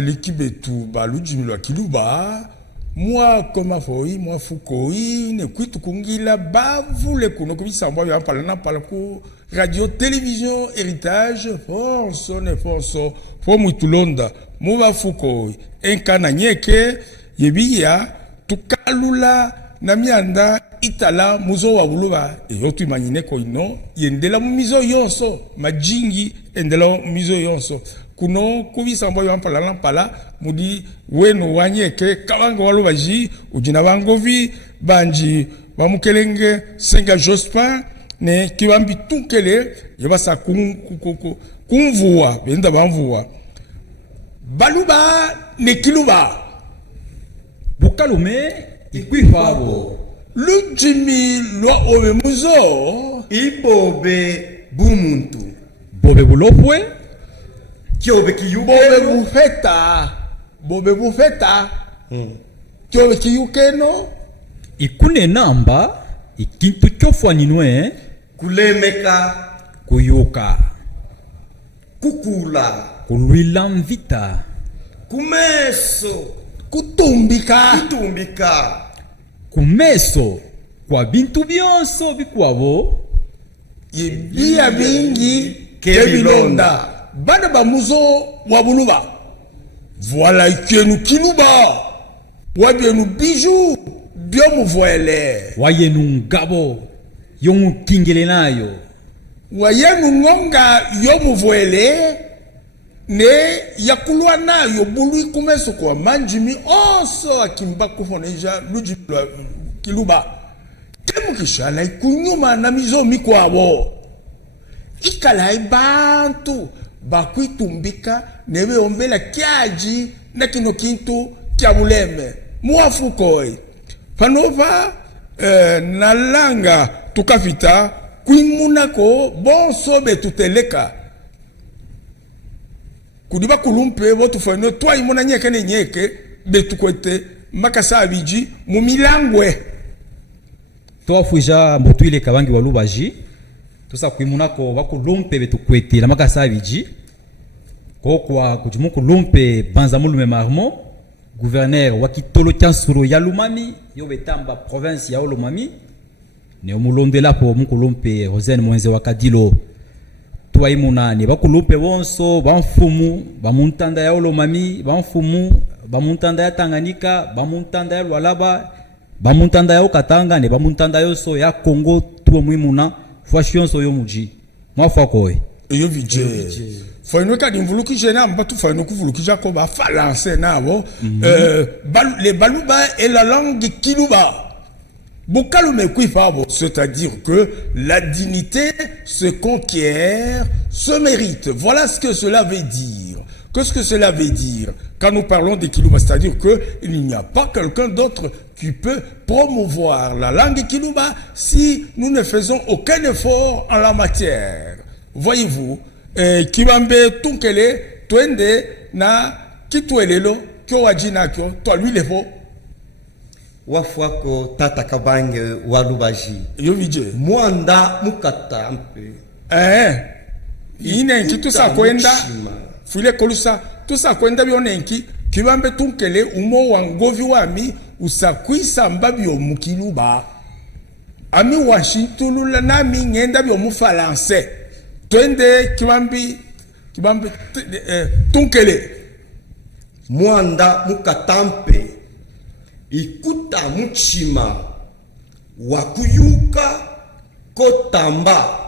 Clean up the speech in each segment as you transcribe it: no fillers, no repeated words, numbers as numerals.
l'équipe et tout, bah, l'ujimilwa kiluba, moi, comme foi, moi, Foucault, ne quitte Kungila, bah, vous les connaissez, ça va, y'a pas l'an, pas le coup, radio, télévision, héritage, force, ne force, pour Moutulonda, Mouva Foucault, un cananieke, yebiya, tukalula, namianda, itala, muzo wa buluba, et yotu imagine ko ino, yendela mumizo yonso, majingi, endela mumizo yonso. Kuno kubi sambo yampala lampala mudi wenu wanyeke kawanga walubaji ujina bangovi banji bamukelenge senga Jospin ne kibambi tunkele yabasa kumvuwa benda bamvuwa baluba ne kiluba bukalume ikwifabo lujimi lwa obe muzo ibobe bumuntu bobe bulopwe bobe bufeta kyobe kiyukeno ikune namba ikintu kyofwaninwe kulemeka kuyuka kukula kulwila mvita kumeso kutumbika kumeso kwa bintu byonso bikwabo ibiya bingi kebilonda bana bamuzo wabuluba voilà kienu kiluba wabienu bijou biomu voile wayenu ngabo yomu kingele nayo wayenu ngonga yomu voile ne yakulwa nayo bulu kumeso kwa manjimi oso akimba kufoneja luji kiluba kemu kishala ikunyuma na mizo mikwabo ikala bantu bakwitumbika nebe ombela kiaji na kino kintu kya buleme muafukoi panova nalanga tukafita kuimunako bonso betuteleka kudiba kulumpe botu fano twa imuna nyeke ne nyeke betukwete makasa abiji mumilangwe twafuja mbutuile kabangi walubaji tusa kuimunako bakulumpe betukwete la makasa abiji kokwa kujimuku lumpe banza mulume marmo gouverneur wakitolo chansuro ya Lumami yo betamba province ya Olomami ne omulondela po mukulumpe Rosen Mwenze wakadilo twaimuna ne bakulumpe bonso bamfumu bamuntanda ya Olomami bamfumu bamuntanda ya Tanganyika bamuntanda ya Lualaba bamuntanda ya Okatanga ne bamuntanda yoso ya Congo tuo mwimuna fwashionso yo muji mwafakoe yo vije Faino ka dimvuluki jena mbatu faino kuvulukija ko ba falanse nabo les baluba et la langue kiluba bokalume kuifabo, c'est-à-dire que la dignité se conquiert, se mérite. Voilà ce que cela veut dire. Qu'est-ce que cela veut dire quand nous parlons des kiluba? C'est-à-dire qu'il n'y a pas quelqu'un d'autre qui peut promouvoir la langue kiluba si nous ne faisons aucun effort en la matière. Voyez-vous, kibambe tunkele twende na kitwelelo kyo wajina kyo to lui levo wafwako tata kabange walubaji yovije mwanda mukata mpe inenki tusakwenda fule kolusa tusakwenda byonenki kibambe tunkele umo wangovi wami usakwisa mbabyo mukiluba ami washintulula nami ngenda byo mufalanse twende kibambi tunkele mwanda mukatampe ikuta muchima wakuyuka kotamba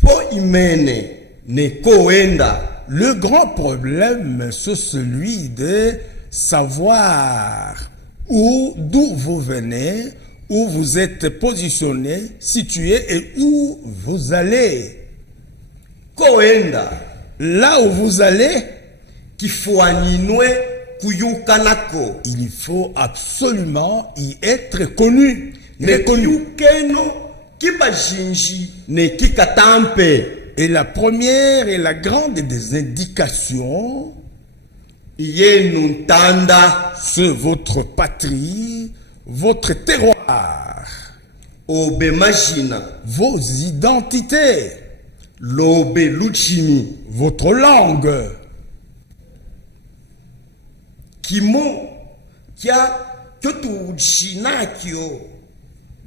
fo imene ne koenda. Le grand problème c'est celui de savoir d'où vous venez, où vous êtes positionné, situé et où vous allez. Koenda là où vous allez kifuaninwe kuyukanako, il faut absolument y être connu, reconnu keno kibajinji ne kikatampe. Et la première et la grande des indications, c'est votre patrie, votre terroir, vos identités, votre langue. kimo kya tujinakyo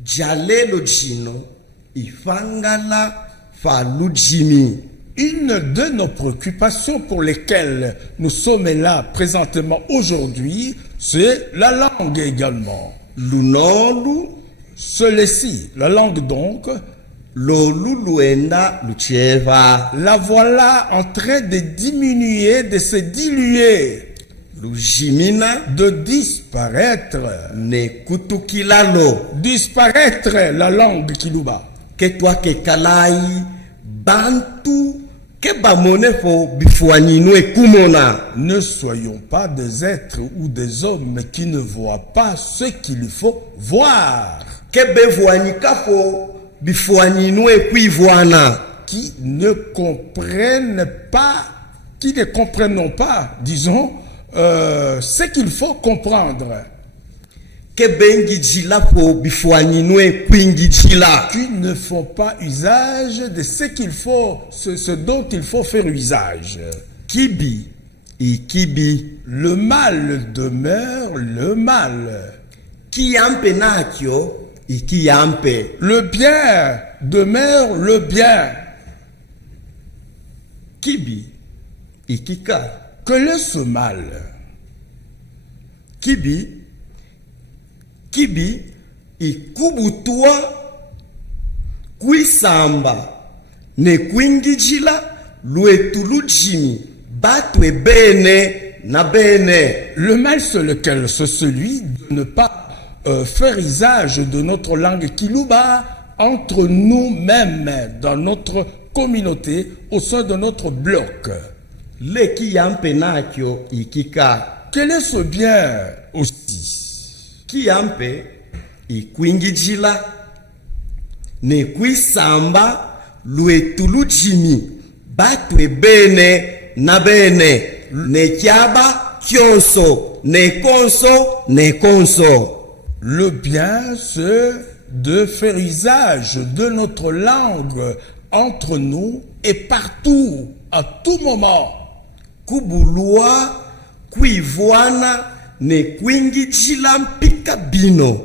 jalelo jino ifangala falujimi. Une de nos préoccupations pour lesquelles nous sommes là présentement aujourd'hui, c'est la langue également. Lunolu, Celui-ci, la langue donc, lolu luenda lucheva. la voilà en train de diminuer, de se diluer, Lujimina de disparaître. ne kutukilalo. Disparaître la langue Kiluba. Que toi que kalai bantu que bamone fo bifuanino e kumona. Ne soyons pas des êtres ou des hommes qui ne voient pas ce qu'il faut voir, Que bevuanika fo bifuanino e kuivuana. qui ne comprennent pas, qui ne comprennent pas, disons, ce qu'il faut comprendre, Que bengi jila fo bifuanino e kuingi jila. qui ne font pas usage de ce qu'il faut, ce dont il faut faire usage. Kibi i kibi. Le mal demeure le mal. Kiyampe nakyo i kiyampe. Le bien demeure le bien. Kibi i kika. Quel est ce mal? Kibi ikubutua kuisamba ne kuingijila luetulujimi batwe bene na bene. Le mal sur lequel c'est celui de ne pas faire usage de notre langue Kiluba entre nous-mêmes, dans notre communauté, au sein de notre bloc. Le kiyampe nakyo ikika. Quel est ce bien aussi? Kiyampe ikuingijila ne kuisamba luetulujimi batwe bene na bene. Ne kyaba kyonso ne konso. Le bien, c'est de faire usage de notre langue entre nous et partout, à tout moment. Kubulua kuivuana ne kuingijila mpika bino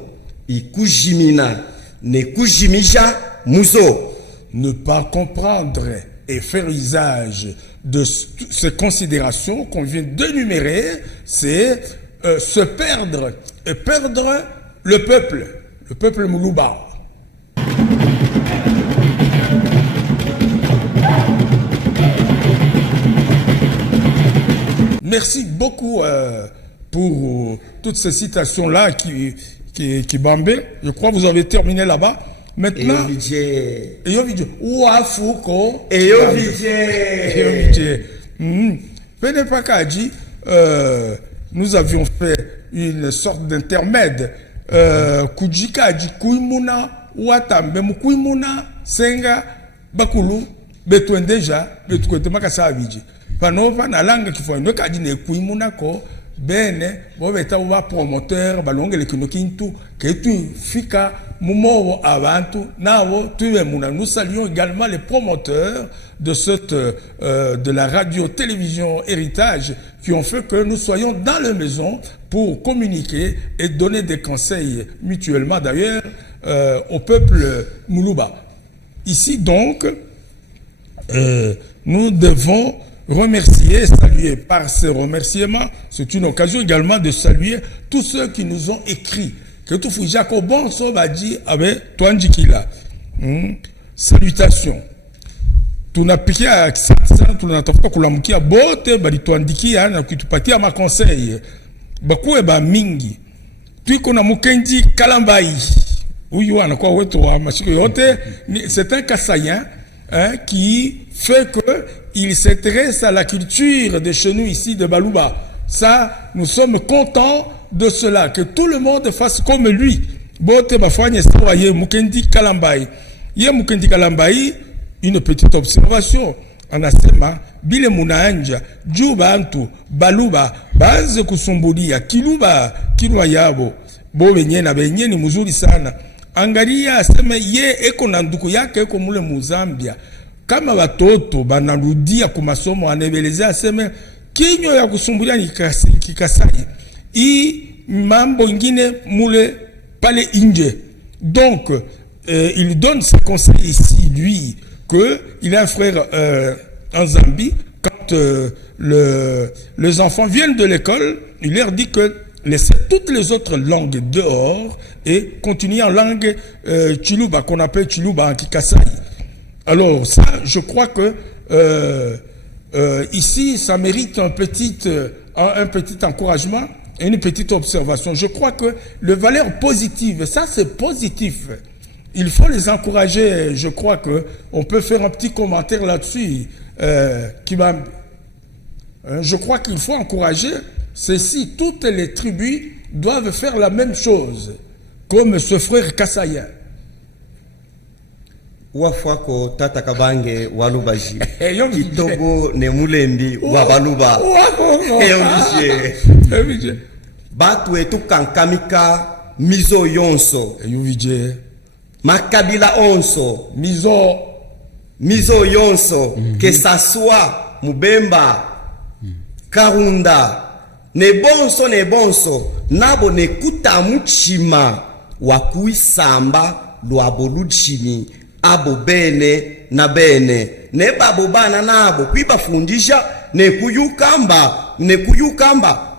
ikujimina ne kujimija muzo. Ne pas comprendre et faire usage de ces considérations qu'on vient d'énumérer, c'est se perdre et perdre le peuple Muluba. Merci beaucoup pour toutes ces citations-là qui bambent. Je crois que vous avez terminé là-bas. Maintenant, nous avions fait une sorte d'intermède. Kujika di kuimuna, watambe mukuimuna, senga, bakulu, betwendeja, betukwete makasa aviji. Panova na langue qui faut une kadine kuimuna ko, bene, bobeta uba promoteur, balonge le kinokintu, que tu fika, mumovo avantu, navo, tuwe muna. Nous saluons également les promoteurs de de la radio-télévision Héritage qui ont fait que nous soyons dans la maison pour communiquer et donner des conseils mutuellement d'ailleurs au peuple Muluba. Ici donc, nous devons remercier, saluer par ces remerciements. C'est une occasion également de saluer tous ceux qui nous ont écrit. Que tout fou Jacob Bonso va dire avec Toandjikila. Salutations. Tunapikia sasa tunatafuta kulamkia bote bali tuandikia na kutupatia makonseil. Bakuwe ba mingi. Tuiko na Mukendi Kalambai. Huyu anakuwa wetu wa mashiko yote. C'est un Kassaïen qui fait que il s'intéresse à la culture de chez nous ici de Baluba. Ça, nous sommes contents de cela, que tout le monde fasse comme lui. Bote bafanye sawa ye Mukendi Kalambai. Ye Mukendi Kalambai, une petite observation. Anasema bile munaanja juba antu Baluba baanze kusumbulia Kiluba yabo bo benye na benye ni mzuri sana. Angalia asema ye eko na nduku yake eko mule Muzambia. Kama watoto banarudia kumasomo anebeleza asema kinyo ya kusumbulia ni Kikasai. i mambo ingine mule pale inje. Donc il donne ses conseils ici, lui, qu'il a un frère en Zambie. Quand les enfants viennent de l'école, il leur dit que laissez toutes les autres langues dehors et continuez en langue Chiluba, qu'on appelle Chiluba en Kikasai. Alors ça, je crois que ici, ça mérite un petit encouragement et une petite observation. Je crois que les valeurs positives, ça c'est positif. Il faut les encourager. Je crois que on peut faire un petit commentaire là-dessus. Je crois qu'il faut encourager ceci. Toutes les tribus doivent faire la même chose, comme ce frère Kassaïen. Wafwako tata kabange walubaji kitogo ne mulembi wabaluba eyongishe batu etu kankamika mizo yonso makabila onso mizo yonso que ça soit Mubemba Karunda ne bonso nabo ne kutamu chima wakuisamba lwaboluchimi abo bene na bene ne babo bana nabo kwibafundisha ne kuyukamba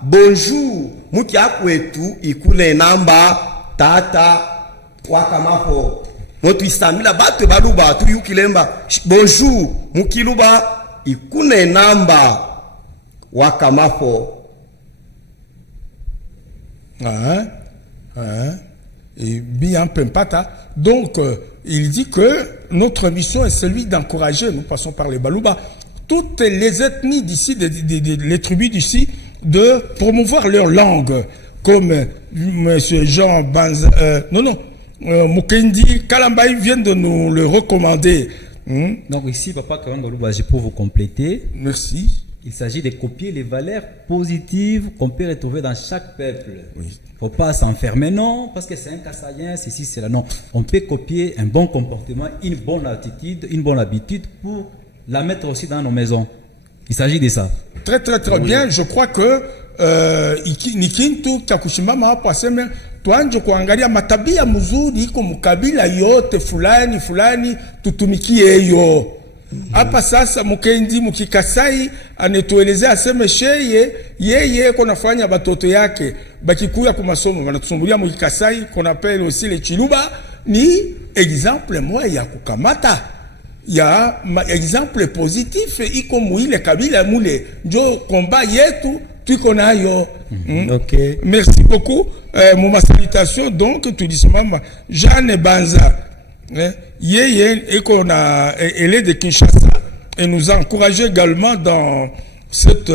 bonjour mukia kwetu ikule namba tata wakamafo motu isamila batu baluba tu yukilemba bonjour mukiluba ikune namba wakamafo et bien Pempata. Donc il dit que notre mission est celui d'encourager, nous passons par les Baluba, toutes les ethnies d'ici, les tribus d'ici, de promouvoir leur langue, comme M. Jean Banza, Mukendi Kalambaï vient de nous le recommander. Donc ici, Papa Karanga Lubaji, pour vous compléter. Merci. Il s'agit de copier les valeurs positives qu'on peut retrouver dans chaque peuple. Il ne faut pas s'enfermer, non, parce que c'est un Kassaïen, ceci, c'est là, non. On peut copier un bon comportement, une bonne attitude, une bonne habitude pour la mettre aussi dans nos maisons. Il s'agit de ça. Très, très, très bien. Je crois que Nikintu Kakushimama hapo aseme tuanje kuangalia matabia mzuri iko mkabila yote fulani tutumikie hiyo. Hapa sasa Mukendi Mukikasai anetuelezea aseme yeye konafanya batoto yake bakikuya kwa masomo wanatusumbulia Mukikasai konapele aussi le Chiluba ni exemple moja ya kukamata ya exemple positif iko muile kabila mule njo komba yetu tuko nayo. Okay. Merci beaucoup. Mon salutation donc tu dis mama Jeanne Banza. Elle est de Kinshasa et nous a encouragé également dans cette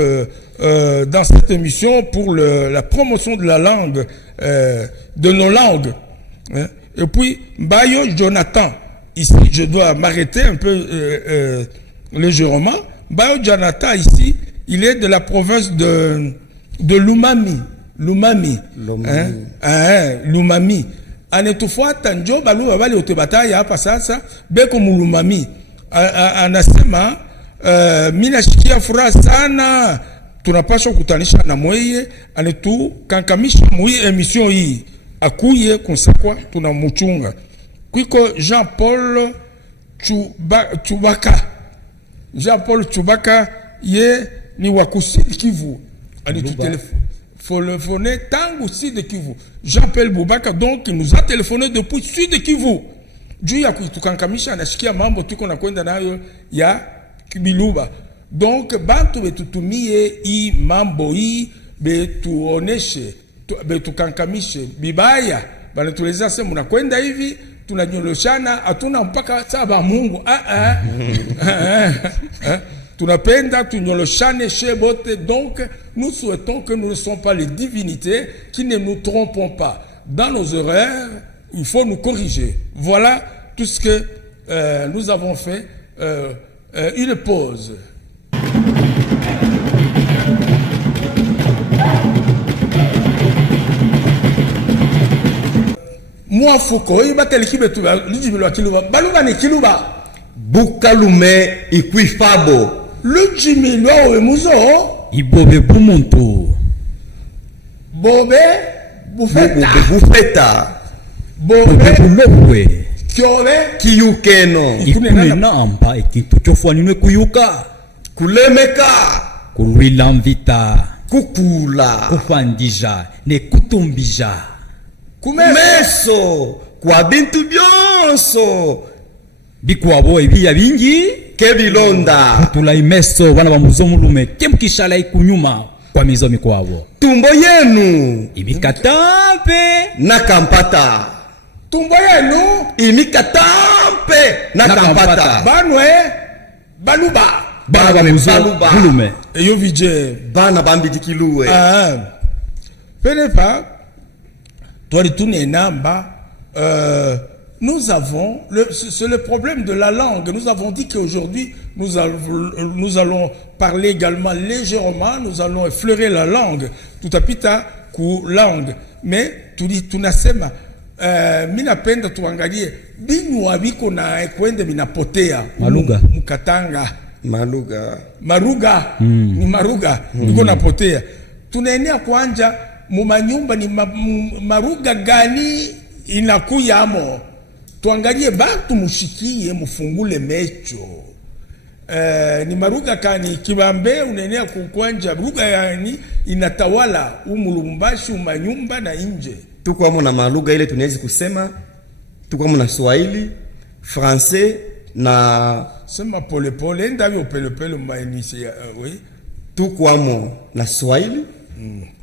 émission pour la promotion de la langue, de nos langues. Et puis, Bayo Jonathan, ici, je dois m'arrêter un peu légèrement. Bayo Jonathan, ici, il est de la province de Lumami. Lumami. Anetufuata njo baluba wale utebataya hapa sasa beko mulumami anasema mina shikia furaha sana tunapaswa kutanisha na mweye anetu kankamisha mui emission hii akuye konsakwa tunamuchunga kwiko Jean-Paul Chubaka ye ni wakusidi Kivu anetu telefone téléphoner tangu Sud Kivu. Jean-Paul Boubaka donc il nous a téléphoné depuis Sud Kivu. Juu ya kutukankamisha anashikia mambo tuko na kwenda nayo ya Kibiluba. Donc bantu betutumie i mambo hii betuoneshe betukankamishe bibaya banatueleza sema mnakwenda hivi tunanyoloshana hatuna mpaka saba Mungu tunapenda tunyoloshane shebote. Donc nous souhaitons que nous ne sommes pas les divinités qui ne nous trompons pas dans nos erreurs. Il faut nous corriger. Voilà tout ce que nous avons fait. Une pause. Moi Foucault, il battait l'équipe de Kiluba. Baluba ne Kiluba. Bukalume ikwifabo. Le Jimmy Loa Muzo. Ibobe Bumuntu. Bobe, Bufeta. Bufeta. Bobe, Bulokwe. Kyobe, Kiyukeno. Ikune namba ekitukyofwaninwe kuyuka. Kulemeka. Kulwilamvita. Kukula. Kufandija. Nekutumbija. Kumeso. Kwa bintu byonso. Bikwabo ebiya bingi. Kebilonda. Kutula imeso wana bamuzo mulume. Kemkishala ikunyuma kwa mizo mikwabo. Tumbo yenu. Imikatampe. Nakampata. Tumbo yenu. Imikatampe. Nakampata. Banwe, Baluba. Baba muzo mulume. Eyo vije. Bana bambi dikiluwe. Penepa, toi tu n'es namba, nous avons, c'est le problème de la langue. Nous avons dit qu'aujourd'hui, nous allons parler également légèrement, nous allons effleurer la langue. Tout à pita, ku langue. Mais, tu dis, tu n'asema, mina penda tuangalie, binwa biko na ekwende minapotea. Maluga. Mukatanga. Maruga. Ni maruga. Niko napotea. Tunaenea kwanja, mumanyumba ni maruga gani inakuyamo. Tuangalie batu mushikie mufungule mecho. Ni maruga kani kibambe unaenea kukwanja. Maruga yani inatawala umulumbashi umanyumba na inje. Tukwamo na maruga ile tunawezi kusema. Tukwamo na Swahili, Français na sema pole pole ndavi pole pole mainisi oui. Tukwamo na Swahili,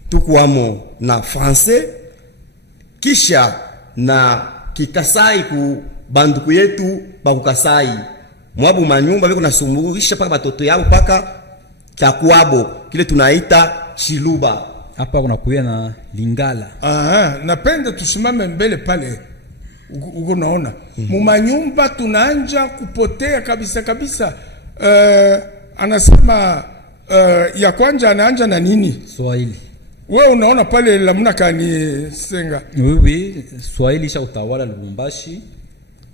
tukwamo na Français, kisha na Kikasai ku banduku yetu bakukasai. Mwabu manyumba beko nasumburisha paka batoto yao paka chakwabo kile tunaita Chiluba. Hapa kuna kuya na Lingala. Napenda tusimame mbele pale. Uko naona. Mumanyumba tunaanja kupotea kabisa kabisa. Anasema ya kwanja anaanja na nini? Swahili. Wewe unaona pale lamuna kani senga. Oui, Swahili sha utawala Lubumbashi.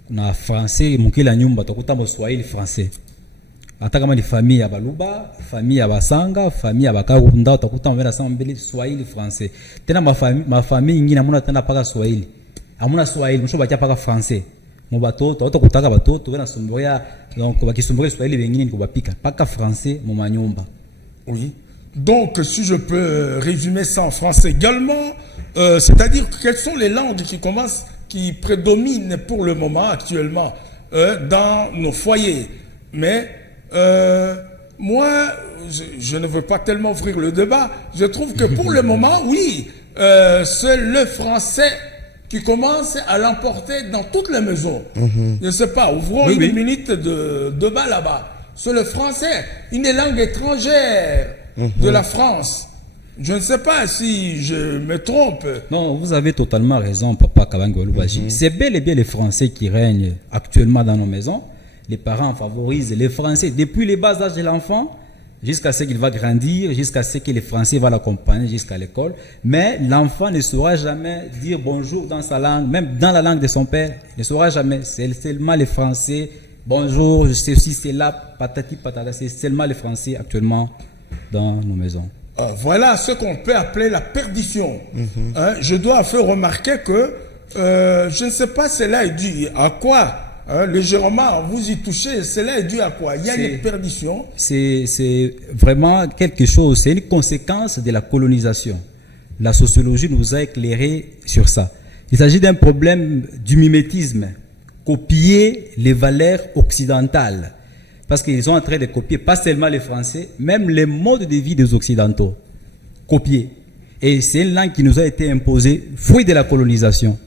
Na Français mukila nyumba utakuta mo Swahili Français. Hata kama ni familia ya Baluba, familia ya Basanga, familia ya Bakarunda utakuta mbele sana mbele Swahili Français. Tena mafamilia nyingine hamuna tena paka Swahili. Hamuna Swahili, msho bakia paka Français. Mo batoto kutaka batoto bana sumboya donc bakisumboya Swahili bengine ni kubapika paka Français mo manyumba. Oui. Donc, si je peux résumer ça en français également, c'est-à-dire quelles sont les langues qui prédominent pour le moment actuellement dans nos foyers. Mais moi, je ne veux pas tellement ouvrir le débat. Je trouve que pour le moment, oui, c'est le français qui commence à l'emporter dans toutes les maisons. Je ne sais pas, ouvrons une minute de débat là-bas. C'est le français, une langue étrangère de la France. Je ne sais pas si je me trompe. Non, vous avez totalement raison, Papa Kabango Loubaji. C'est bel et bien les Français qui règnent actuellement dans nos maisons. Les parents favorisent les Français depuis les bas âges de l'enfant jusqu'à ce qu'il va grandir, jusqu'à ce que les Français vont l'accompagner jusqu'à l'école. Mais l'enfant ne saura jamais dire bonjour dans sa langue, même dans la langue de son père. Il ne saura jamais. C'est seulement les Français. Bonjour, je sais aussi, c'est là, patati patata. C'est seulement les Français actuellement dans nos maisons. Voilà ce qu'on peut appeler la perdition. Je dois faire remarquer que je ne sais pas cela est dû à quoi. Légèrement, vous y touchez, cela est dû à quoi? Il y a une perdition. C'est vraiment quelque chose, c'est une conséquence de la colonisation. La sociologie nous a éclairé sur ça. Il s'agit d'un problème du mimétisme. Copier les valeurs occidentales. Parce qu'ils sont en train de copier pas seulement les Français, même les modes de vie des Occidentaux. Copier. Et c'est une langue qui nous a été imposée, fruit de la colonisation.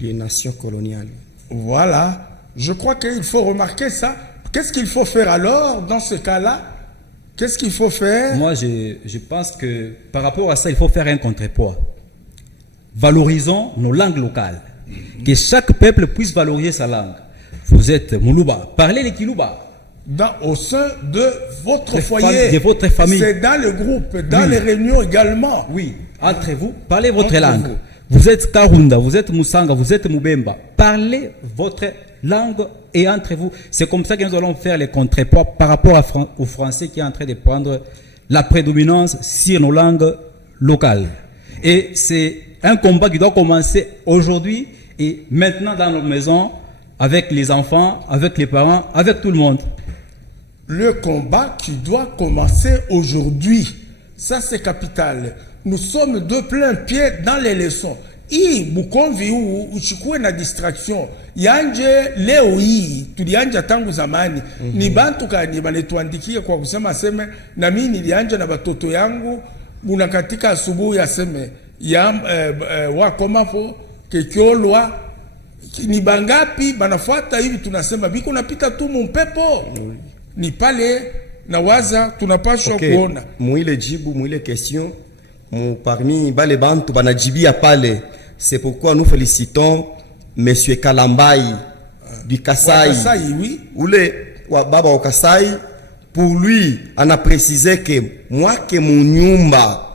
Les nations coloniales. Voilà. Je crois qu'il faut remarquer ça. Qu'est-ce qu'il faut faire alors, dans ce cas-là? Qu'est-ce qu'il faut faire? Moi, je pense que par rapport à ça, il faut faire un contrepoids. Valorisons nos langues locales. Que chaque peuple puisse valoriser sa langue. Vous êtes Moulouba, parlez les Kilouba. Au sein de votre foyer, de votre famille. C'est dans le groupe, dans les réunions également. Oui, entre vous, parlez votre langue. Vous êtes Karunda, vous êtes Moussanga, vous êtes Moubemba. Parlez votre langue et entre vous. C'est comme ça que nous allons faire les contrepoids par rapport aux Français qui sont en train de prendre la prédominance sur nos langues locales. Et c'est un combat qui doit commencer aujourd'hui et maintenant dans nos maisons, avec les enfants, avec les parents, avec tout le monde. Le combat qui doit commencer aujourd'hui, ça c'est capital. Nous sommes de plein pied dans les leçons. Hii bukomvi huu uchukue na distraction yanje leo hii tulianja tangu zamani. Ni bantu kani banetuandikia kwa kusema seme na mimi nilianja na batoto yangu buna katika asubuhi aseme ya wakomafo kekyolwa ni bangapi banafuata hivi, tunasema biko napita tu mumpepo. Ni pale na waza tunapashwa kuona mwile question parmi bale bantu banajibia pale. C'est pourquoi nous félicitons Monsieur Kalambai du Kasai. Kasai, oui. Ule wa baba wa Kasai, pour lui ana précisé que mwake munyumba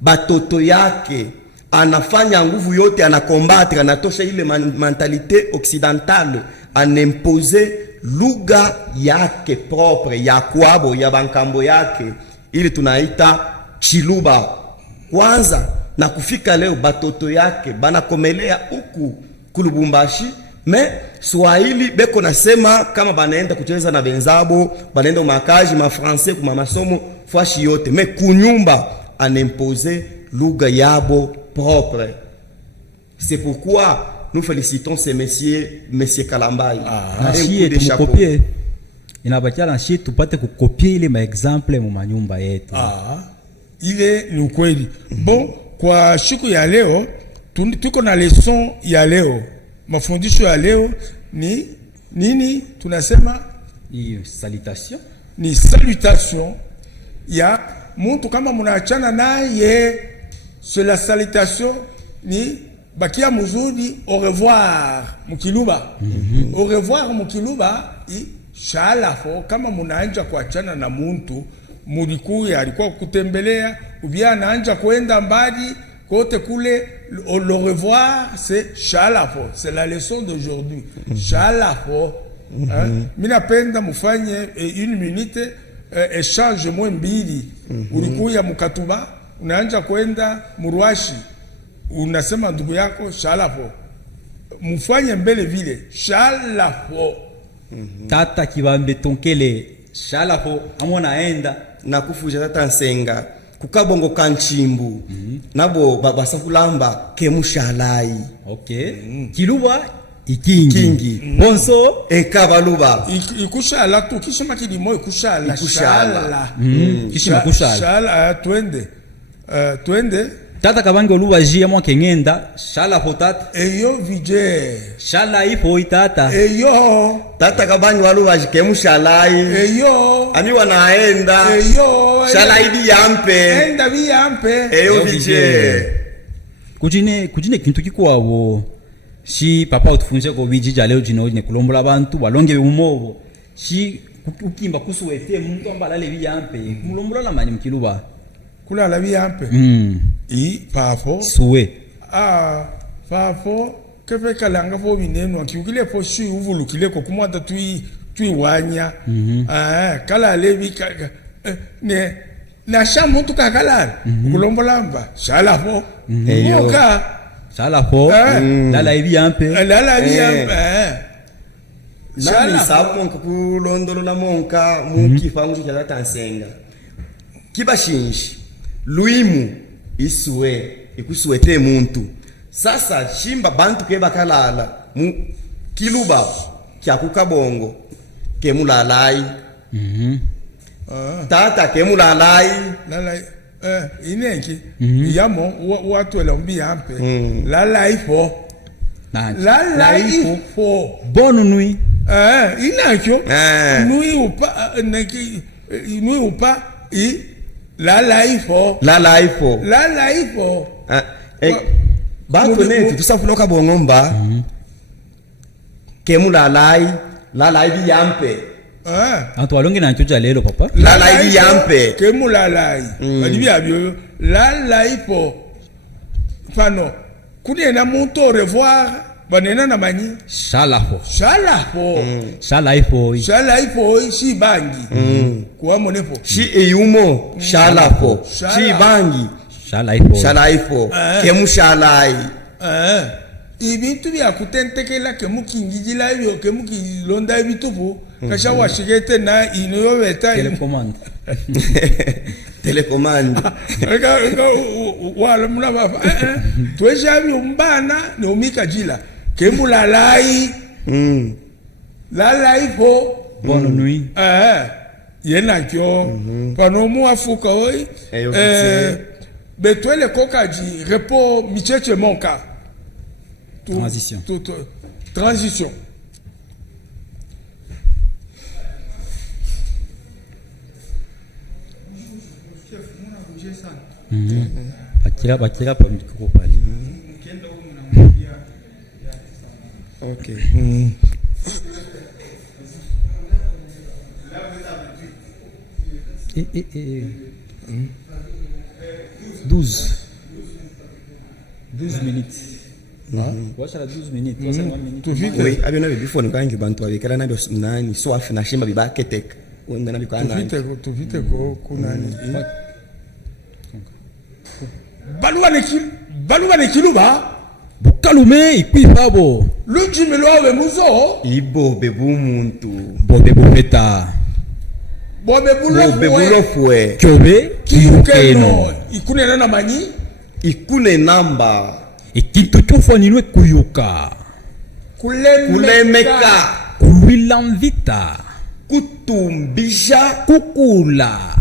batoto yake anafanya nguvu yote, anakombatre, anatosha ile mentalité occidentale, anemposer lugha yake propre ya kwabo ya bankambo yake, ili tunaita Chiluba kwanza. Na kufika leo batoto yake banakomelea huku kulubumbashi, me Swahili beko nasema kama banaenda kucheza na benzabo, banaenda makaji ma français kuma masomo fashi yote, me kunyumba anemposer lugha yabo propre. C'est pourquoi nous félicitons ces messieurs Kalambai. Nashie tumukopie. Inabakia nashie tupate kukopie ile maexemple mu manyumba yetu. Ile ni ukweli. Bon, kwa siku ya leo tuko na leson ya leo, mafundisho ya leo ni nini? Tunasema ni salutation, ni salutation ya mtu kama munaachana naye, c'est la salutation ni bakia muzuri, au revoir mukiluba. Au revoir mukiluba shalafo. Kama munaanja kuachana na muntu mulikuya alikuwa kutembelea ubia anaanja kwenda mbali kote kule, le revoir c'est shalafo. C'est la leçon d'aujourd'hui. Shalafo. Mina penda mufanye une minute échange mwe mbili. Ulikuya mukatuba unaanja kwenda Murwashi, unasema ndugu yako shalafo. Mufanye mbele vile shalafo. Tata kibambe tonkele shalafo amona aenda na kufuja tata nsenga kukabongo kanchimbu nabo basakulamba kemushalai. Okay. Kiluba ikingi. Bonso ekabaluba ikushala tu kishima kilimo ikushala. Kishima kushala. Shala twende. Tata kabange olubaji amwa kengenda shala potata. Eyo vije. Shala ipo itata. Eyo. Tata kabange walubaji kemushalai. Eyo. Ani wanaenda. Eyo. Shala idi yampe. Enda viyampe. Eyo vije. Kujine kintu kikuwabo. Si papa utufunze ko bijija leo jino ne kulombola abantu balonge umobo. Si ukimba kusuete muntu ambalale viyampe. Mulombola la mani mkiluba. Kula la viyampe. Pafo. Suwe. Pafo. Kefe kalanga fo binenu. Kiukile fo shui uvulukile ko kumwata tui wanya. Kala levi ne na shamu tu kakala. Kulombolamba. Shalafo. Moka. Shalafo. Lala ibi ampe. Lala ibi ampe. Nami sapo kulondolo la monka mukifa musha tata nsenga. Kibashinji. Luimu isuwe ikusuete muntu. Sasa shimba bantu keba kalala mu kiluba kya kukabongo kemulalai. Tata kemulalai lalai inenki yamo watu elombi ampe lalai fo lalai fo bonne nuit inakyo nuit ou pas lalai fo bantu netu tusafuloka bongomba kemulalai bi yampe antu alonge na nchuja lelo papa lalai bi yampe kemulalai alibi abyo lalai fo fano kunena muntu au revoir banena na manyi shalafo shi bangi kwa monepo shi eyumo shalafo shi bangi Shalaifo. Kemu shalai. Ibintu bya kutentekela ke mukingijila ibyo ke mukilonda ibitupu kasha washigete na inoyo beta Télécommande. Télécommande. Wala muna ba twejabi umbana no mikajila ke mulalai lalai po Bonne nuit. Yena kyo pano mu afuka oi betwele kokaji repo micheche monka. Transition. Transition. Bakira pa micro pale. Ok. 12 minutes. Wacha la 12 minutes, wacha 1 minute. Oui, abina before ngangi bantu abikala nabyo nani so afina shimba bibaketek. Wembe nabikana. Tuvite ko kunani. Baluwa ne kiluba. Bukalume ikwifabo. Lujimelo awe muzo. Ibo bebu muntu. Bobe bobeta. Bobe bulofwe. Kyobe kiyukeno. Ikune na manyi. Ikune namba. Ikintu chofoninwe kuyuka. Kulemeka. Kulilamvita. Kutumbisha. Kukula.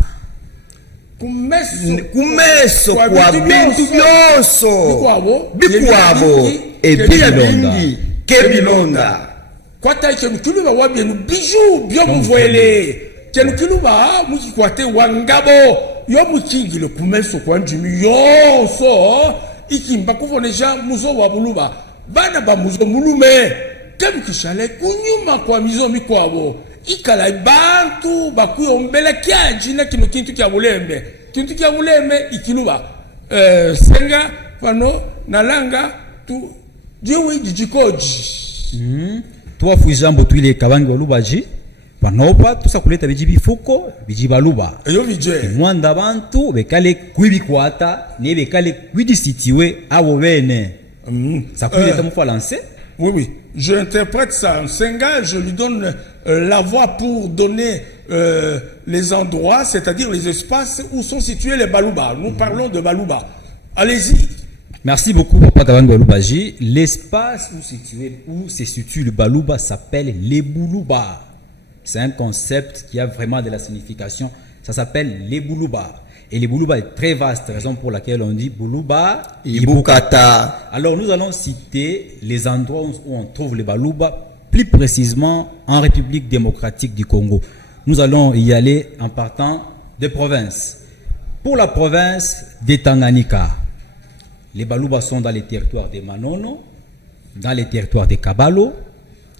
Kumeso kwa bintu byoso. Bikwabo. Ebilonda. Kebilonda. Kwata ichenu kiluba wabienu biju byo mvwele. Chenu kiluba mukikwate wangabo. Yo mukingile kumeso kwa njimi yoso. Ikimba kufonesha muzo wabuluba. Bana ba muzo mulume. Kemu kishale kunyuma kwa mizo mikwabo. Ikala bantu bakuyo mbele kiaji na kino kintu kia mulembe. Kintu kia mulembe ikiluba. Senga, pano, nalanga, tu, jiwi jijikoji. Tuwa fujambo tuile kabangi walubaji. Panopa, tusa kuleta biji bifuko, biji baluba. Eyo vije. Mwanda bantu, bekale kuibi kwata, ne bekale kuidi sitiwe, awo wene. Ça peut être fois lancé? Oui, oui. J'interprète ça en Senga, je lui donne la voix pour donner les endroits, c'est-à-dire les espaces où sont situés les Baluba. Nous parlons de Baluba. Allez-y. Merci beaucoup, Papa Kabango Balubaji. L'espace où se situe le Baluba s'appelle les Boulouba. C'est un concept qui a vraiment de la signification. Ça s'appelle les Boulouba. Et les Boulouba est très vaste, raison pour laquelle on dit Boulouba, Ibukata. Alors nous allons citer les endroits où on trouve les Balouba, plus précisément en République démocratique du Congo. Nous allons y aller en partant de provinces. Pour la province de Tanganyika, les Balouba sont dans les territoires de Manono, dans les territoires de Kabalo,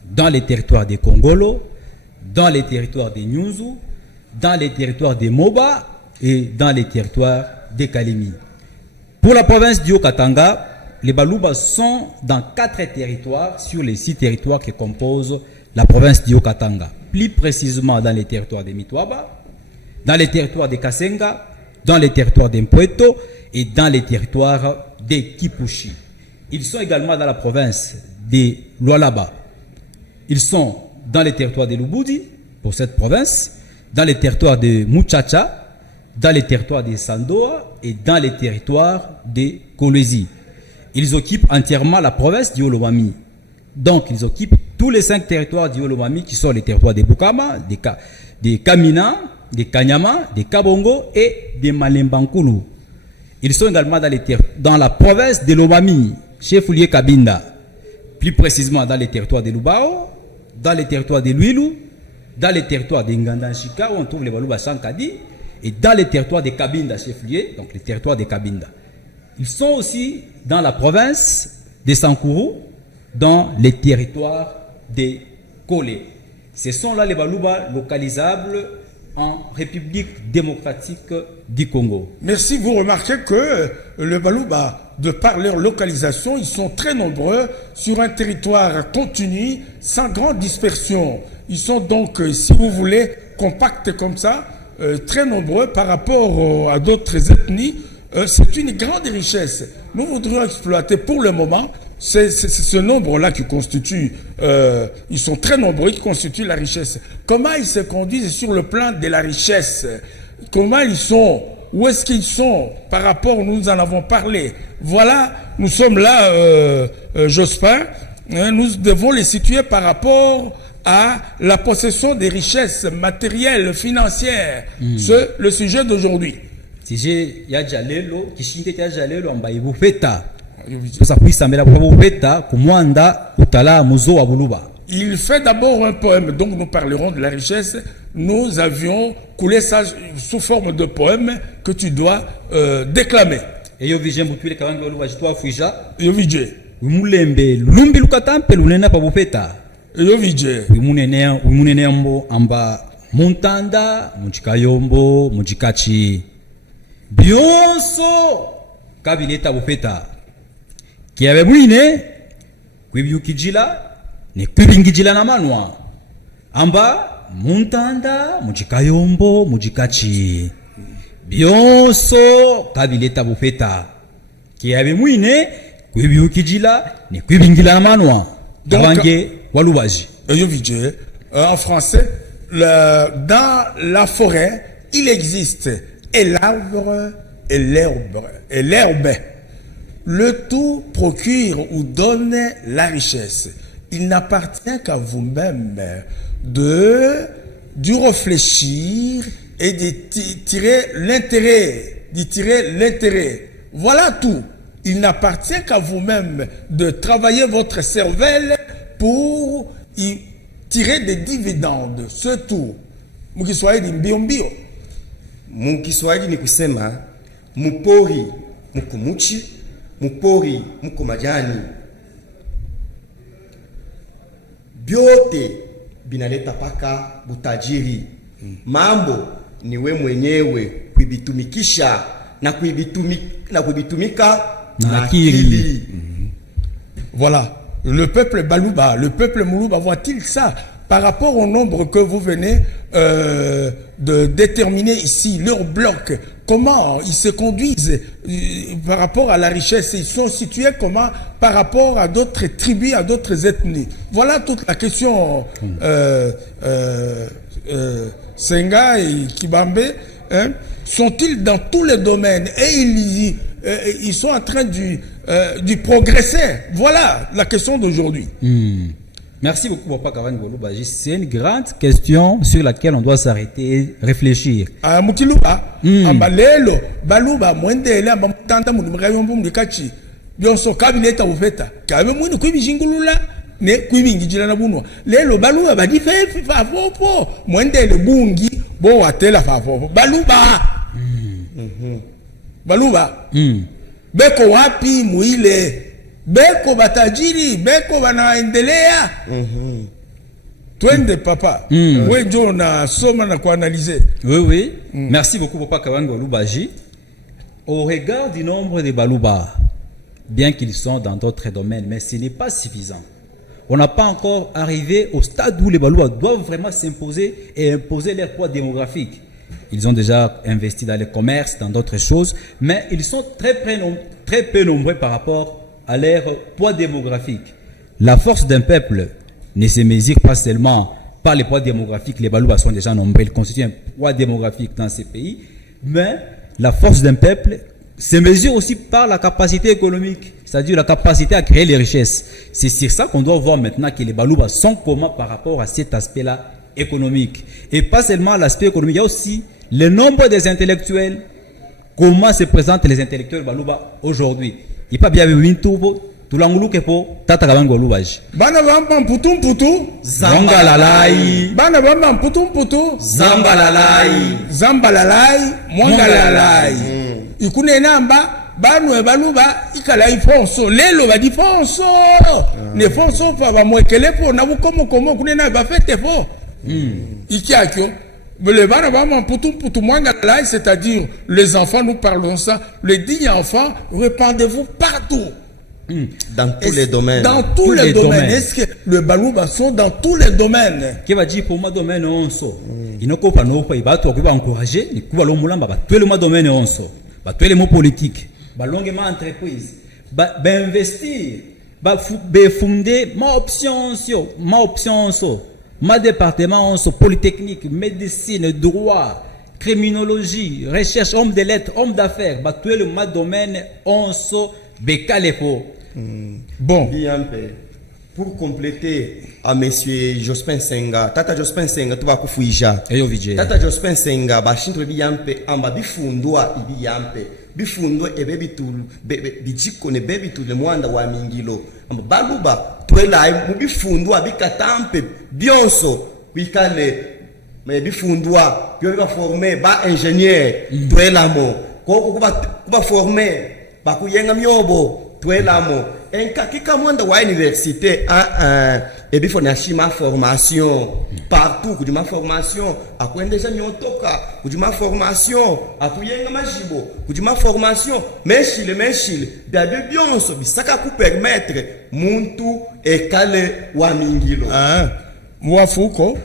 dans les territoires de Kongolo, dans les territoires de Nyunzu, dans les territoires de Moba, et dans les territoires de Kalemi. Pour la province du Haut-Katanga, les Baluba sont dans 4 territoires sur les 6 territoires qui composent la province du Haut-Katanga. Plus précisément dans les territoires de Mitwaba, dans les territoires de Kasenga, dans les territoires d'Impueto et dans les territoires de Kipushi. Ils sont également dans la province de Lualaba. Ils sont dans les territoires de Lubudi, pour cette province, dans les territoires de Muchacha, dans les territoires de Sandoa et dans les territoires de Kolwezi. Ils occupent entièrement la province du Olomami. Donc, ils occupent tous les 5 territoires du Olomami qui sont les territoires de Bukama, de Kamina, de Kanyama, de Kabongo et de Malembankulu. Ils sont également dans la province de Lomami, chez Foulier Kabinda. Plus précisément dans les territoires de Lubao, dans les territoires de Luilu, dans les territoires de Ngandanshika où on trouve les Baluba Sankadi, et dans les territoires de Kabinda, chef-lieu, donc les territoires de Kabinda. Ils sont aussi dans la province de Sankuru, dans les territoires de Kole. Ce sont là les Baluba localisables en République démocratique du Congo. Merci. Vous remarquez que le Baluba, de par leur localisation, ils sont très nombreux sur un territoire continu, sans grande dispersion. Ils sont donc, si vous voulez, compacts comme ça, très nombreux par rapport à d'autres ethnies c'est une grande richesse. Nous voudrions exploiter pour le moment c'est ce nombre-là qui constitue, ils sont très nombreux, qui constituent la richesse. Comment ils se conduisent sur le plan de la richesse? Comment ils sont? Où est-ce qu'ils sont par rapport, nous en avons parlé. Voilà, nous sommes là, Jospin, nous devons les situer par rapport à la possession des richesses matérielles, financières. C'est le sujet d'aujourd'hui. Sujet yajalelo kishinde yajalelo ambaye bufeta ça puisse amela bufeta kumwanda utala muzo wa buluba. Il fait d'abord un poème, donc nous parlerons de la richesse. Nous avions coulé ça sous forme de poème que tu dois déclamer. Et yo vije mutwile kawangi buluba jitwa fuija yo vije umulembe lumbi lukatampe lunena pa bufeta yo vije umunene mbo amba muntanda mujikayombo mujikachi bionso kabileta bufeta kiabe mwine kwibyukijila ne kwibingijila na manwa amba muntanda mujikayombo mujikachi bionso kabileta bufeta kiabe mwine kwibyukijila ne kwibingila na manwa kawange walubaji. En français, dans la forêt, il existe et l'arbre et l'herbe. Le tout procure ou donne la richesse. Il n'appartient qu'à vous-même d'y réfléchir et d'y tirer l'intérêt. Voilà tout. Il n'appartient qu'à vous-même de travailler votre cervelle pour y tirer des dividendes. C'est tout. Mukiswahili mbio mbio. Mukiswahili ni kusema mupori mukumuchi, mupori mukumajani. Byote binaleta paka butajiri. Mambo ni we mwenyewe kuibitumikisha na kuibitumika na akili. Voilà. Le peuple Baluba, le peuple Muluba voit-il ça par rapport au nombre que vous venez de déterminer ici, leur bloc? Comment ils se conduisent par rapport à la richesse? Ils sont situés comment par rapport à d'autres tribus, à d'autres ethnies? Voilà toute la question. Senga et Kibambe, hein, sont-ils dans tous les domaines? Et ils sont en train du progresser. Voilà la question d'aujourd'hui. Merci beaucoup, Papa Kavani Bolubaji. C'est une grande question sur laquelle on doit s'arrêter et réfléchir. Mukiluba, ambalelo, baluba, mwendele, ambamutanta munumrayombu mdikachi. Bionso kabineta ufeta. Kabe mwini kuibishingulula, ne kuibingijila na bunwa. Lelo baluba badi fefi favopo. Mwendele bungi, bo watela favopo. Baluba. Baluba. Beko wapi muile. Beko batajiri, beko banaendelea. Twende papa. Oui, Joe na soma na analyser. Oui. Merci beaucoup Papa Kavani Bolubaji. Au regard du nombre de Baluba, bien qu'ils sont dans d'autres domaines, mais ce n'est pas suffisant. On n'a pas encore arrivé au stade où les Baluba doivent vraiment s'imposer et imposer leur poids démographique. Ils ont déjà investi dans le commerce, dans d'autres choses, mais ils sont très peu nombreux par rapport à leur poids démographique. La force d'un peuple ne se mesure pas seulement par les poids démographiques. Les Baluba sont déjà nombreux, ils constituent un poids démographique dans ces pays, mais la force d'un peuple se mesure aussi par la capacité économique, c'est-à-dire la capacité à créer les richesses. C'est sur ça qu'on doit voir maintenant que les Baluba sont comment par rapport à cet aspect-là économique. Et pas seulement l'aspect économique, il y a aussi le nombre des intellectuels. Comment se présentent les intellectuels Baluba aujourd'hui? Il pas bien vu tout tulanguluke po tata kabango Bolubaji. Bana bamba mputu zamba lalai. Bana bamba mputu zamba lalai mwanga lalai. Ikune namba banwe baluba ikala ifonso lelo badi fonso. Ne fonso pa ba mwekele po na bukomo kune na ba fete po. Ikiakyo le bana bamba mputu mwanga lalai, c'est-à-dire les enfants, nous parlons ça, les dignes enfants, répandez-vous partout. Dans tous les domaines. Dans tous les domaines. Est-ce que le Baluba sont dans tous les domaines? Qui va dire pour moi domaine onso. Il ne peut pas nous pas il va encourager. Il va l'omulamba ba tout le domaine onso. batwele mo politique balonge ma entreprise ba investir ba fonder ma option so ma département so polytechnique médecine droit criminologie recherche homme de lettres homme d'affaires batwele ma domaine onso bekalefo. Bon, bien pour compléter à monsieur Jospin Senga, tata Jospin Senga tu vas kufuija. Eyo vijay. Tata Jospin Senga ba shintwe biyampe amba bifundwa ibiyampe. Bifundwa ebebitul bijiko ne bebitul mwanda wa mingilo. Amba baluba twela mu bifundwa bikatampe bionso bikale mais bifundwa byo ba former ba ingénieur twela mo. Koko kuba former ba kuyenga myobo twela mo. Kika mwanda wa université et puis fona shima formation partout kujuma formation akwendesha nyotoka kujuma formation akuyenga majibo kujuma formation meshile bya bionso bisaka ku permettre muntu ekale wa mingilo mwafuko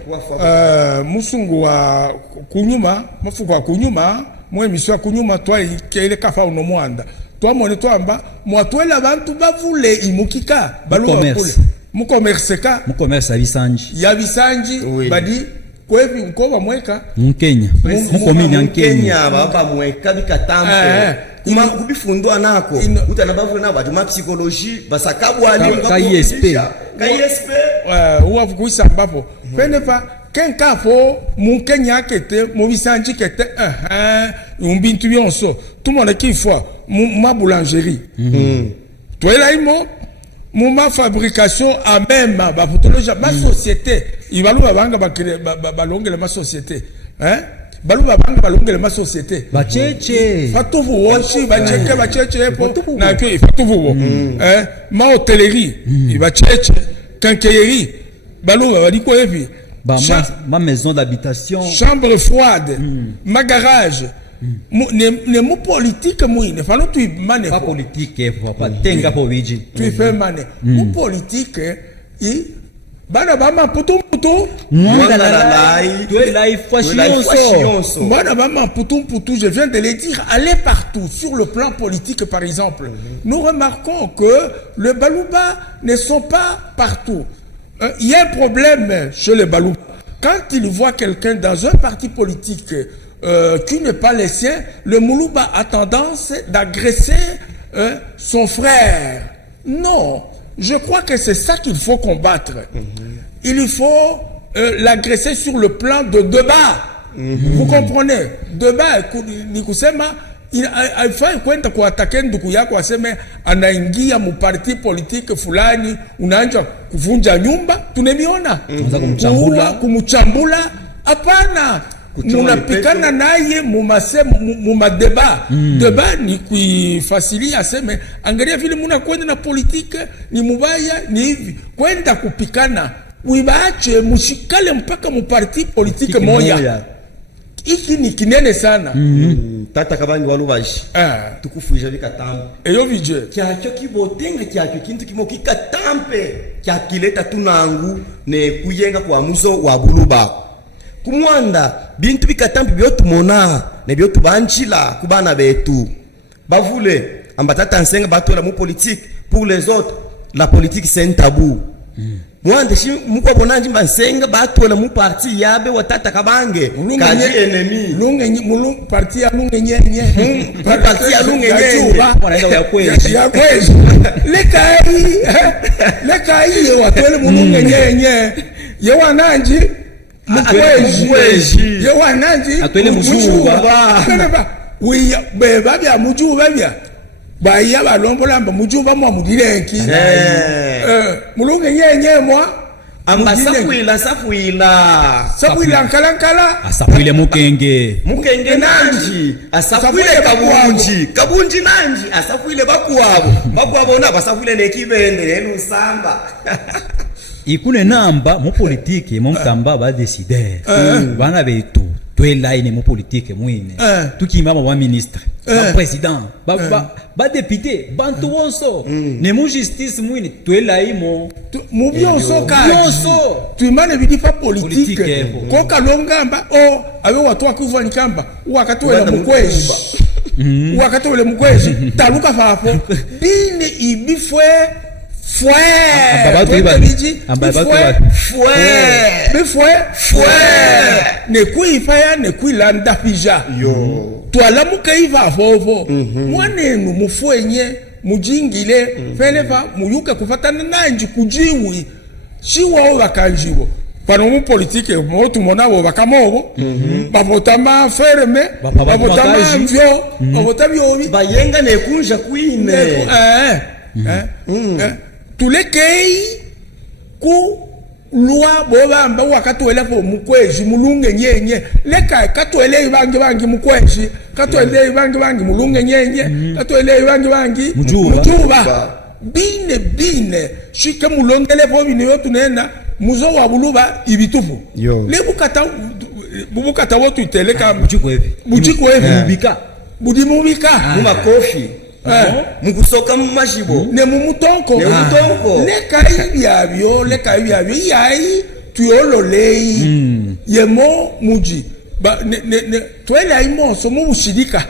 musungu wa kunyuma mafuko wa kunyuma mwe miswa kunyuma twa ikele kafa uno mwanda toi mon amba mwatwela bantu bavule imukika baluba kule mu commerce ya bisanji oui. Badi kwevi nkoba mweka mkenya mukomini mkenya baba mweka bikatampe kuma kubifundwa nako utana bavule na bajuma psychologie basakabu ali KSP KSP kuisa mbapo penepa kenka fo mukenya kete mu bisanji kete umbintu byonso tout monde qui fois ma boulangerie toela imo ma fabrication à même ba photologie ma société ibaluba banga balongele ma société baluba banga balongele ma société bacheche fatuvu woshi bacheche po na ke fatuvu ma hôtellerie bacheche quincaillerie baluba baliko evi ma maison d'habitation chambre froide ma garage ne mu politique muine falo tu mane pas politique papa tenga po viji tu fais mane mu politique i bana bama putu mwanda la tu es là fashion bana bama putu je viens de le dire allez partout sur le plan politique par exemple nous remarquons que les Balouba ne sont pas partout. Il y a un problème chez les Balouba quand ils voient quelqu'un dans un parti politique qui n'est pas les siens, le Moulouba a tendance d'agresser son frère. Non, je crois que c'est ça qu'il faut combattre. Il faut l'agresser sur le plan de débat. Vous comprenez? Débat, Nikusema, il faut kwenda kuattaquer ndugu yako aseme anaingia mu parti politique fulani unaanza kuvunja nyumba tunemiona kumchambula hapana munapikana naye mu madeba deba ni kuifasilia aseme angalia vile muna kwenda na politique ni mubaya ni hivi kwenda kupikana uibaache mushikale mpaka mu parti politique moya. Iki ni kinene sana. Tata kabangi walubaji. Tukufuja bikatampe. Eyo vije. Kyacho kibotenga kyacho kintu kimo kikatampe. Kyakileta tunangu ne kuyenga kwa muzo wa buluba. Kumwanda bintu bikatampe byotu mona ne byotu banchila kubana betu. Bavule ambatata nsenga batola mu politique pour les autres la politique c'est un tabou. Mwande shi muko bonanji mansenga batola mu parti yabe watata kabange kaji enemy lunge parti ya lunge nyenye parti ya lunge nyenye wanaenda ya kweli lekai watole mulunge nyenye yewananji mukweji yewananji atwele mujuba wiya beba bya mujuba bya baya balombola mba mujuba mwa mudirenki mulunge nyenye mwa amba safuila nkalankala asafuile mukenge nanji asafuile kabunji nanji asafuile bakuwabo na basafuile nekibende nelusamba ikune namba mu politique mu mtamba ba décider bana betu twela ine mu politique mwine tukimama wa ministre ba président ba député bantu wonso ne mu justice mwine twela imo mu byonso tuimane bidifa politique ko kalongamba abe watu akuvani kamba wakati wela mukweji wakati ule mkweji taluka fapo bine ibifwe fwe ne kuifaya ne kuilanda pija twala mukaiva fofo mwanenu mufwenye mujingile felefa muyuke kufatana nanji kujiwi shiwao bakanjiwo pano mu politique motu monabo bakamobo babotama ferme babotama mvyo babotama yobi bayenga ne kunja kuine tulekei ku lwa bobamba wakatwele po mukweji mulunge nyenye leka katwele bangi mukweji katwele bangi mulunge nyenye katwele bangi mujuba bine shike mulongele po bino tunena muzo wa buluba ibitufu le bukata wotu iteleka bujiko evi budimubika mumakofi mukusoka mumashibo ne mumutonko leka ibyabyo yayi tuyololei yemo muji twele ayimoso mubushirika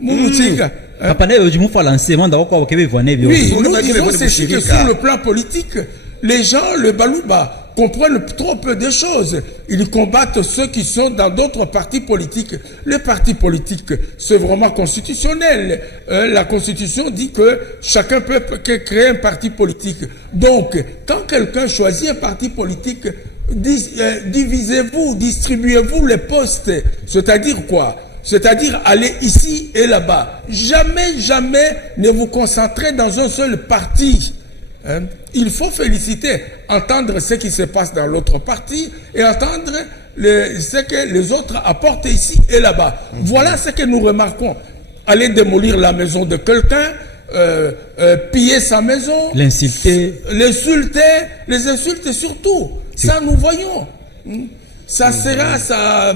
mubushirika papa nayo jimufa lancement ndako kwa kebe vone bio oui nous disons c'est que sur le plan politique les gens, le Balouba, comprennent trop peu de choses. Ils combattent ceux qui sont dans d'autres partis politiques. Le parti politique, c'est vraiment constitutionnel. La Constitution dit que chacun peut créer un parti politique. Donc, quand quelqu'un choisit un parti politique, divisez-vous, distribuez-vous les postes. C'est-à-dire quoi? C'est-à-dire aller ici et là-bas. Jamais ne vous concentrez dans un seul parti. Il faut féliciter, entendre ce qui se passe dans l'autre partie et entendre ce que les autres apportent ici et là-bas. Voilà ce que nous remarquons. Aller démolir la maison de quelqu'un, piller sa maison, l'insulter, les insulter surtout. Ça, nous voyons. Ça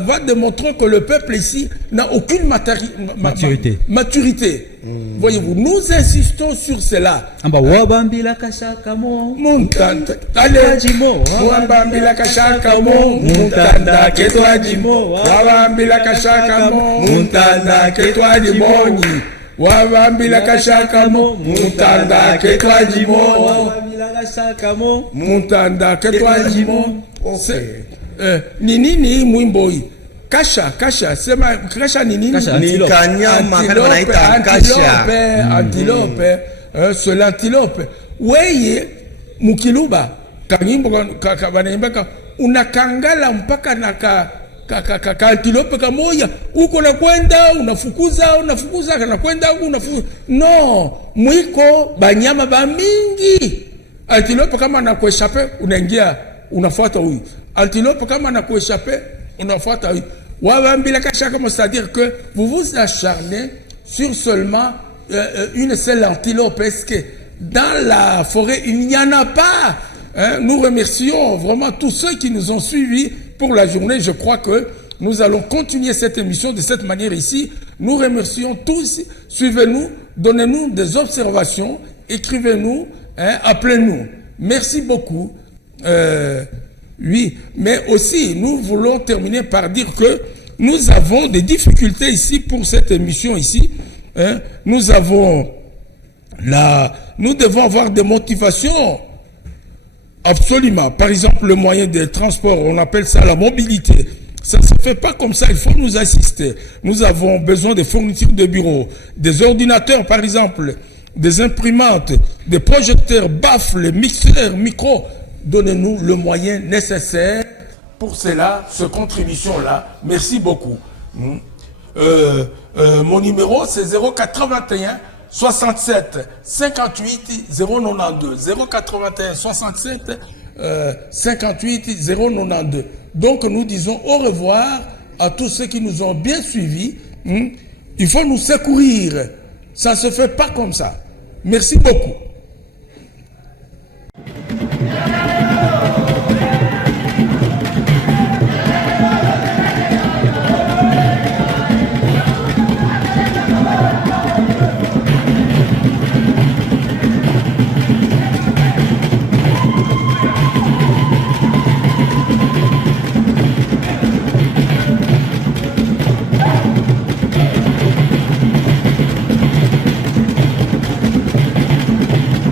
va démontrer que le peuple ici n'a aucune maturité. Voyez-vous, nous insistons sur cela. Nini mwimboi kasha sema kasha nini antilope c'est l'antilope weye mukiluba kanyimbo kabanembeka unakangala mpaka na ka antilope kamoya uko na kwenda unafukuza kana kwenda unafukuza no mwiko banyama ba mingi antilope kama na kueshape unaingia unafuata huyu antilope kama na kueshape unafuata huyu wabambila kashaka, c'est-à-dire que vous vous acharnez sur seulement une seule antilope. Est-ce que dans la forêt il n'y en a pas? Nous remercions vraiment tous ceux qui nous ont suivis pour la journée. Je crois que nous allons continuer cette émission de cette manière ici. Nous remercions tous. Suivez-nous, donnez-nous des observations, écrivez-nous, appelez-nous. Merci beaucoup. Oui, mais aussi, nous voulons terminer par dire que nous avons des difficultés ici pour cette émission ici. Nous devons avoir des motivations. Absolument. Par exemple, le moyen de transport, on appelle ça la mobilité. Ça ne se fait pas comme ça, il faut nous assister. Nous avons besoin de fournitures de bureaux, des ordinateurs par exemple, des imprimantes, des projecteurs, baffles, mixeurs, micros. Donnez-nous le moyen nécessaire pour cela, cette contribution-là. Merci beaucoup. Mon numéro, c'est 081 67 58 092. 081 67 58 092. Donc nous disons au revoir à tous ceux qui nous ont bien suivis. Il faut nous secourir. Ça ne se fait pas comme ça. Merci beaucoup.